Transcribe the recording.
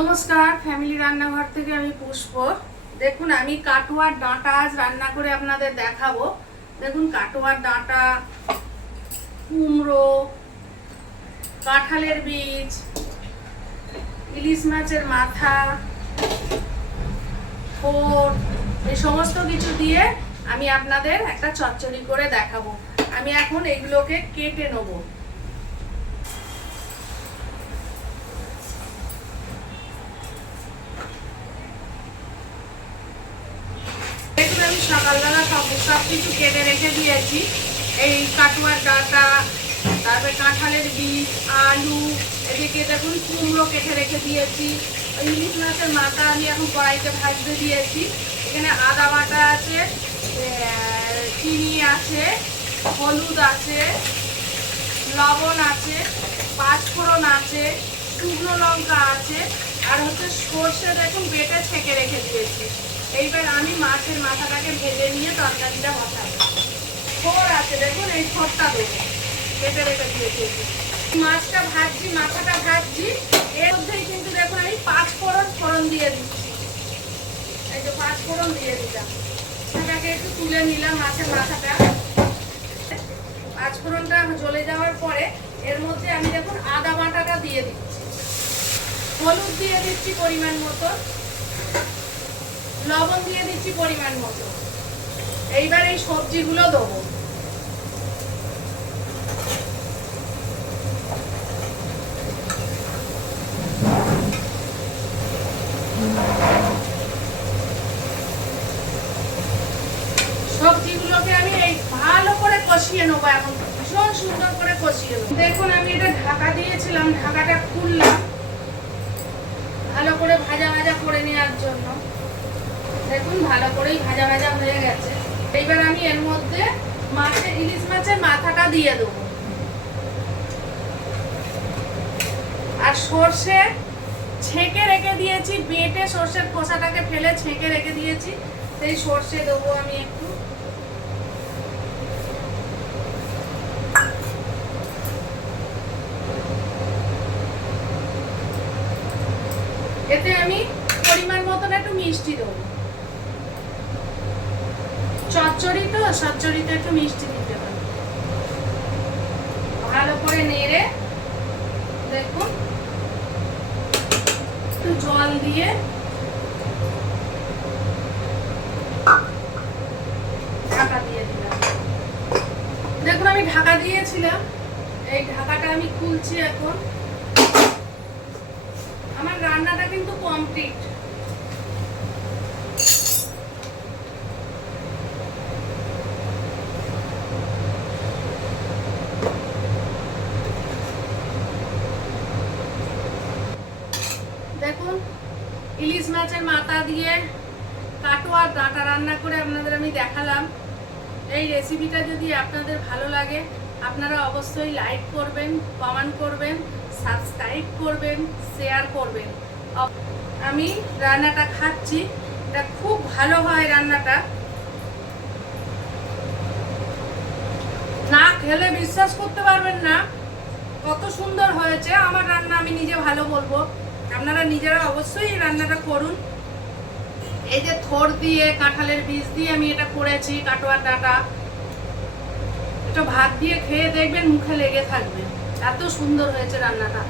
নমস্কার, ফ্যামিলি রান্নাঘর থেকে আমি পুষ্প। দেখুন, আমি কাটোয়ার ডাঁটা আজ রান্না করে আপনাদের দেখাবো। দেখুন, কাটোয়ার ডাঁটা, কুমড়ো, কাঁঠালের বীজ, ইলিশ মাছের মাথা, ঠোঁট, এই সমস্ত কিছু দিয়ে আমি আপনাদের একটা চচ্চড়ি করে দেখাবো। আমি এখন এগুলোকে কেটে নেবো। আমি সকালবেলা সব কিছু কেটে রেখে দিয়েছি। এই কাটোয়ার ডাঁটা, তারপরে কাঁঠালের বীজ, আলু, এদিকে দেখুন কুমড়ো কেটে রেখে দিয়েছি। ইলিশ মাছের মাথা আমি এখন কড়াইতে ভাজতে দিয়েছি। এখানে আদা বাটা আছে, চিনি আছে, হলুদ আছে, লবণ আছে, পাঁচফোড়ন আছে, শুকনো লঙ্কা আছে, আর হচ্ছে সর্ষে দেখুন বেটে ছেঁকে রেখে দিয়েছি। এইবার আমি মাছের মাথাটাকে ভেজে নিয়ে তরকারিটা বসাবো। ঠোঁট আছে দেখুন, এই ঠোঁটটা দেবো, কেটে রেখে দিয়েছি। মাছটা ভাজছি, মাথাটা ভাজছি, এর মধ্যেই কিন্তু দেখুন আমি ফোড়ন দিয়ে দিচ্ছি। এই যে ফোড়ন দিয়ে দিলাম, সেটাকে একটু তুলে নিলাম। মাছের মাথাটা ফোড়নটা জ্বলে যাওয়ার পরে এর মধ্যে আমি দেখুন আদা বাটাটা দিয়ে দিচ্ছি, হলুদ দিয়ে দিচ্ছি পরিমাণ মতো, লবণ দিয়ে দিচ্ছি পরিমাণ মতো। এইবার এই সবজিগুলো দেবো। সবজিগুলোকে আমি এই ভালো করে কষিয়ে নেবো। এখন ভীষণ সুন্দর করে কষিয়ে নেবো। দেখুন, আমি এটা ঢাকা দিয়েছিলাম, ঢাকাটা খুললাম ভালো করে ভাজা ভাজা করে নেওয়ার জন্য। দেখুন, ভালো করেই ভাজা ভাজা হয়ে গেছে। এইবার আমি এর মধ্যে ইলিশ মাছের মাথাটা দিয়ে দেবো, আর সর্ষে ছেঁকে রেখে দিয়েছি, বেটে সর্ষের খোসাটাকে ফেলে ছেঁকে রেখে দিয়েছি, সেই সর্ষে দেবো আমি একটু। এতে আমি পরিমাণ মতন একটু মিষ্টি দেবো। চচ্চড়িতে একটু মিষ্টি দিতে হবে। ভালো করে নেড়ে দেখুন, একটু জল দিয়ে ঢাকা দিয়ে দিলাম। দেখুন, আমি ঢাকা দিয়েছিলাম, এই ঢাকাটা আমি খুলছি এখন। আমার রান্নাটা কিন্তু কমপ্লিট। দেখুন, ইলিশ মাছের মাথা দিয়ে কাটোয়ার ডাঁটা রান্না করে আপনাদের আমি দেখালাম। এই রেসিপিটা যদি আপনাদের ভালো লাগে, আপনারা অবশ্যই লাইক করবেন, কমেন্ট করবেন, সাবস্ক্রাইব করবেন, শেয়ার করবেন। আমি রান্নাটা খাচ্ছি, এটা খুব ভালো হয় রান্নাটা। না খেলে বিশ্বাস করতে পারবেন না কত সুন্দর হয়েছে আমার রান্না। আমি নিজে ভালো বলবো, আপনারা নিজেরা অবশ্যই এই রান্নাটা করুন। এই যে থোড় দিয়ে, কাঁঠালের বীজ দিয়ে আমি এটা করেছি, কাটোয়ার ডাঁটা। এটা ভাত দিয়ে খেয়ে দেখবেন, মুখে লেগে থাকবে, এত সুন্দর হয়েছে রান্নাটা।